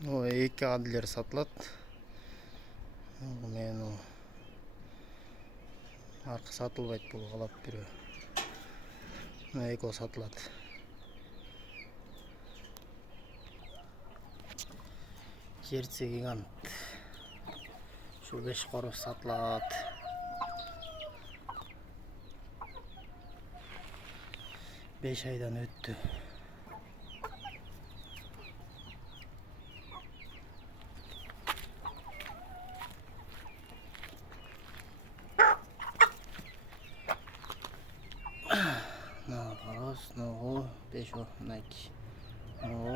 эки адлер сатылат. Мен аркы сатылбайт, бул калат бирөө. Экөө сатылат. Жерце гигант. Şu 5 коров сатылат. 5 айдан өттү. Нағыз, нұғы, 5 о, мінеки. Нұғы